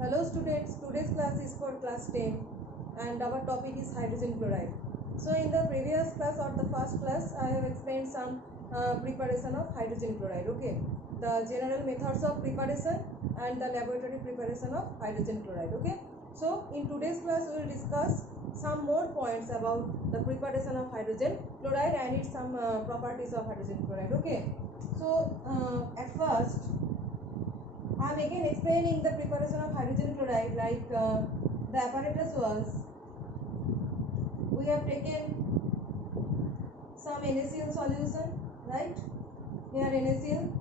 Hello students, today's class is for class 10 and our topic is hydrogen chloride. So in the previous class or the first class I have explained some preparation of hydrogen chloride. Okay, the general methods of preparation and the laboratory preparation of hydrogen chloride. Okay, so in today's class we will discuss some more points about the preparation of hydrogen chloride and its some properties of hydrogen chloride. Okay, so at first I am again explaining the preparation of hydrogen chloride, like the apparatus was, we have taken some NaCl solution, right? Here NaCl,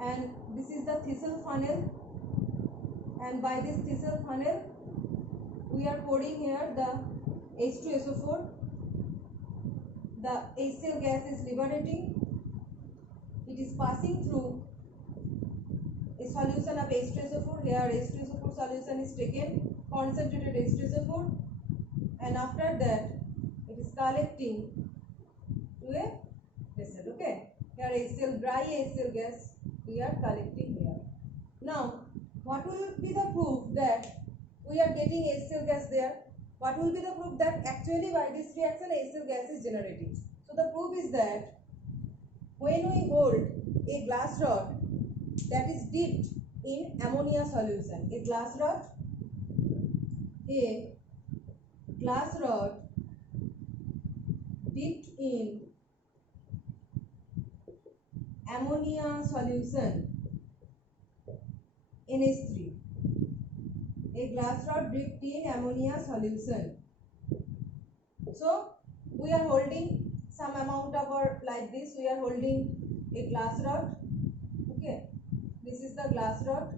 and this is the thistle funnel, and by this thistle funnel we are pouring here the H2SO4. The HCl gas is liberating, it is passing through a solution of H2SO4. Here H2SO4 solution is taken, concentrated H2SO4, and after that it is collecting to a vessel. Okay, here HCl, dry HCl gas we are collecting here. Now what will be the proof that we are getting HCl gas there? What will be the proof that actually by this reaction HCl gas is generated? So the proof is that when we hold a glass rod that is dipped in ammonia solution, a glass rod dipped in ammonia solution, NH3, a glass rod dipped in ammonia solution. So we are holding some amount of, or like this, we are holding a glass rod. Okay, this is the glass rod,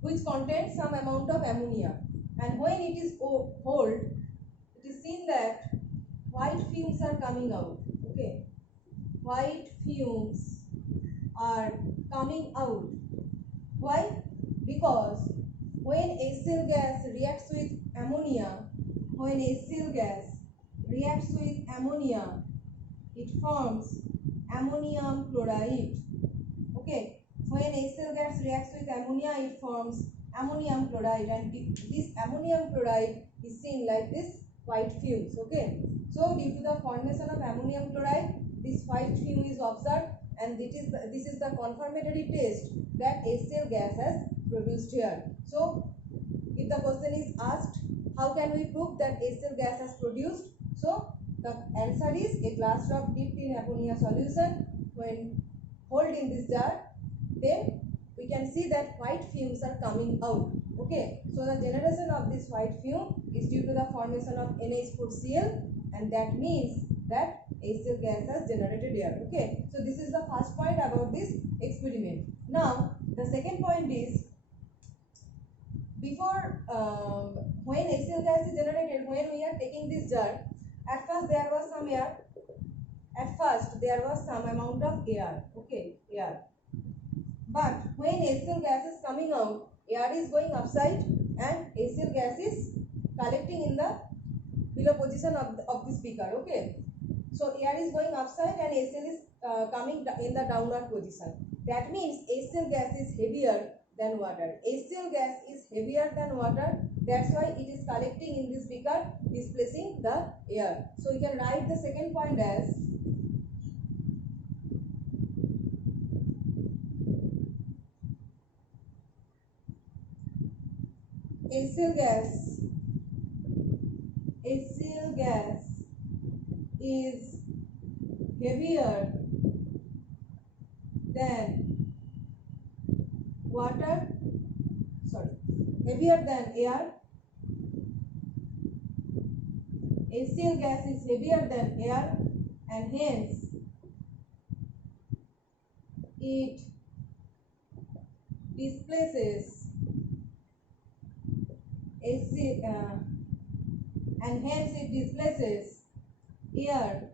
which contains some amount of ammonia, and when it is hold, it is seen that white fumes are coming out. Okay, white fumes are coming out. Why? Because when HCl gas reacts with ammonia, it forms ammonium chloride. Okay, when HCl gas reacts with ammonia, it forms ammonium chloride, and this ammonium chloride is seen like this white fumes. Okay, so due to the formation of ammonium chloride, this white fume is observed, and this is the confirmatory test that HCl gas has produced here. So if the question is asked, how can we prove that HCl gas has produced? So the answer is a glass rod dipped in ammonia solution. When hold in this jar, then we can see that white fumes are coming out. Okay, so the generation of this white fume is due to the formation of NH4Cl, and that means that HCl gas has generated here. Okay, so this is the first point about this experiment. Now the second point is, before when HCl gas is generated, when we are taking this jar, at first there was some air, some amount of air. Okay, air, but when HCl gas is coming out, air is going upside and HCl gas is collecting in the below position of this beaker. Okay, so air is going upside and HCl is coming in the downward position. That means HCl gas is heavier than water. HCl gas is heavier than water. That's why it is collecting in this beaker, displacing the air. So you can write the second point as HCl gas is heavier than water, heavier than air. HCl gas is heavier than air, and hence it displaces air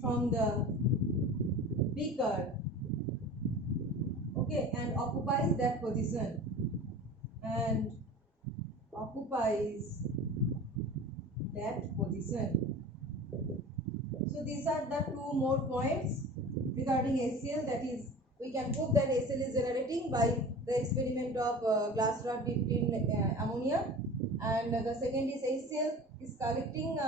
from the beaker. Okay, and occupies that position, So these are the two more points regarding HCl, that is we can prove that HCl is generating by the experiment of glass rod dipped in ammonia, and the second is HCl is collecting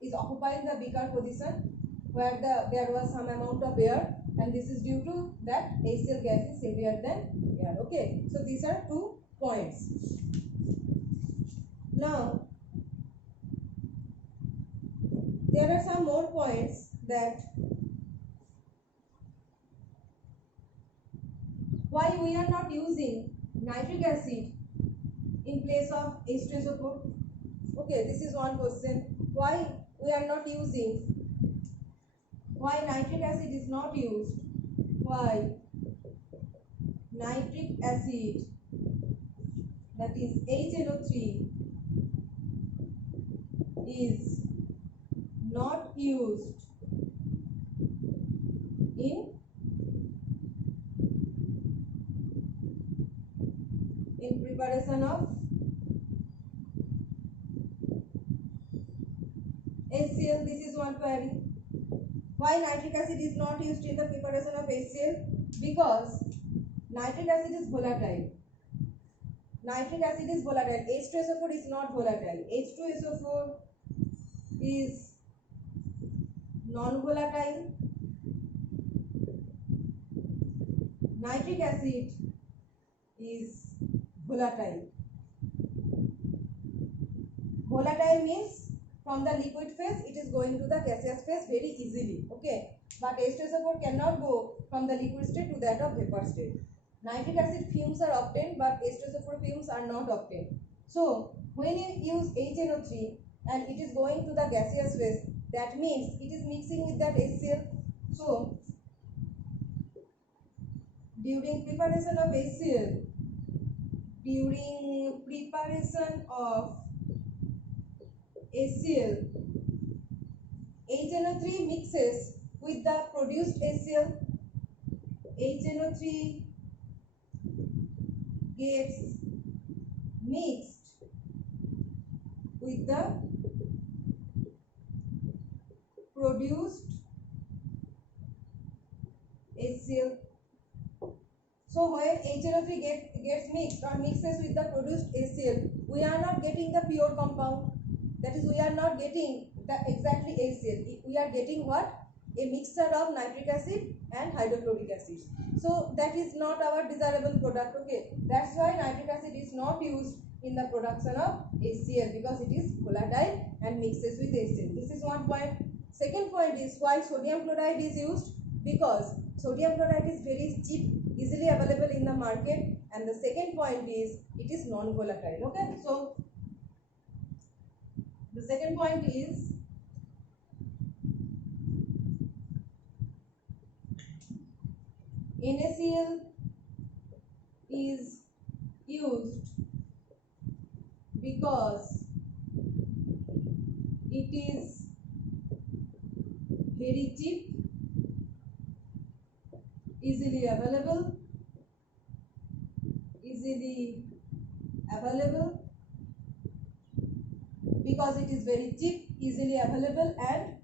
is occupying the beaker position where there was some amount of air, and this is due to that HCl gas is heavier than air. Okay, so these are 2 points. Now there are some more points that why we are not using nitric acid in place of H2SO4. Okay, this is one question. Why we are not using, why nitric acid is not used, why nitric acid, that is HNO3, is not used in preparation of HCl. This is one query. Why nitric acid is not used in the preparation of HCl? Because nitric acid is volatile. Nitric acid is volatile. H2SO4 is not volatile. H2SO4 is non-volatile. Nitric acid is volatile. Volatile means from the liquid phase it is going to the gaseous phase very easily. Okay, but H2SO4 cannot go from the liquid state to that of vapor state. Nitric acid fumes are obtained, but H2SO4 fumes are not obtained. So when you use HNO3 and it is going to the gaseous phase, that means it is mixing with that HCl. So during preparation of HCl, HNO3 mixes with the produced HCl. HNO3 gets mixed with the produced HCl. So when HNO3 gets mixed or mixes with the produced HCl, we are not getting the pure compound. That is, we are not getting the exactly HCl. We are getting what? A mixture of nitric acid and hydrochloric acid. So that is not our desirable product. Okay, that's why nitric acid is not used in the production of HCl, because it is volatile and mixes with HCl. This is one point. Second point is why sodium chloride is used, because sodium chloride is very cheap, easily available in the market, and the second point is it is non-volatile. Okay, so the second point is NaCl is used because it is very cheap, easily available, because it is very cheap, easily available, and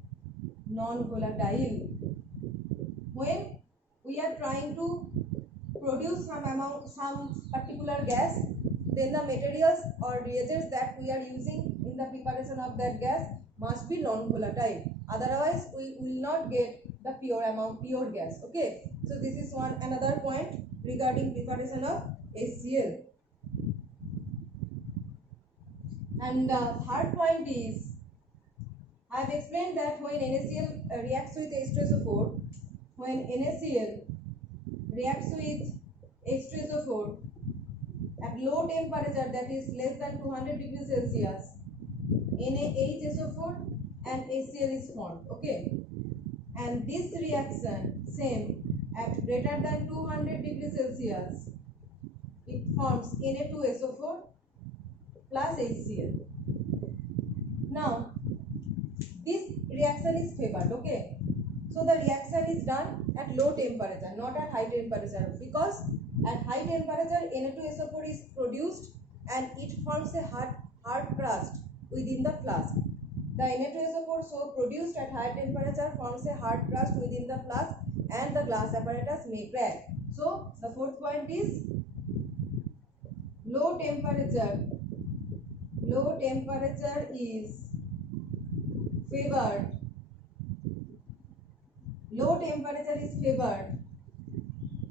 non-volatile. When we are trying to produce some particular gas, then the materials or reagents that we are using in the preparation of that gas must be non-volatile. Otherwise, we will not get the pure gas. Okay, so this is another point regarding preparation of HCl. And the third point is, I have explained that when NaCl reacts with H2SO4, when NaCl reacts with H2SO4 at low temperature, that is less than 200 degrees Celsius, NaHSO4 and HCl is formed. Okay, and this reaction same at greater than 200 degrees Celsius, it forms Na2SO4 plus HCl. Now this reaction is favored. Okay, so the reaction is done at low temperature, not at high temperature, because at high temperature Na2SO4 is produced and it forms a hard crust within the flask. The Na2SO4 so produced at high temperature forms a hard crust within the flask and the glass apparatus may crack. So the fourth point is low temperature is favored. Low temperature is favored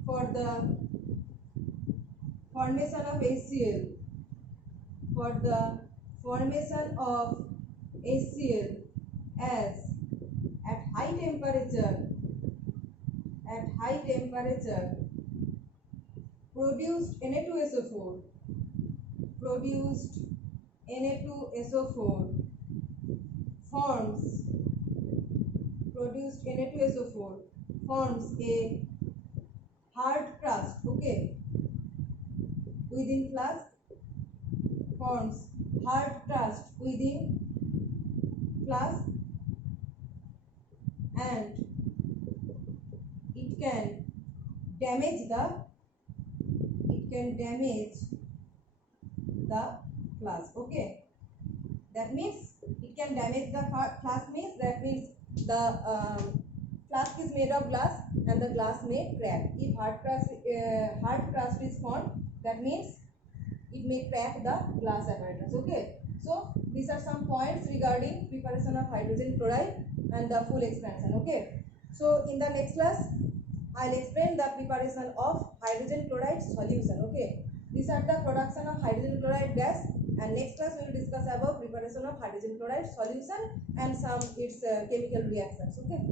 for the formation of HCl. For the formation of HCl, as at high temperature produced Na2SO4 forms a hard crust, okay, within flask, forms hard crust within flask, and it can damage the flask, okay. That means it can damage the flask, means that means the flask is made of glass and the glass may crack. If hard crust is formed, that means it may crack the glass apparatus, okay. So these are some points regarding preparation of hydrogen chloride and the full expansion, okay. So in the next class I'll explain the preparation of hydrogen chloride solution, okay. These are the production of hydrogen chloride gas, and next class we will discuss about preparation of hydrogen chloride solution and some its chemical reactions, okay.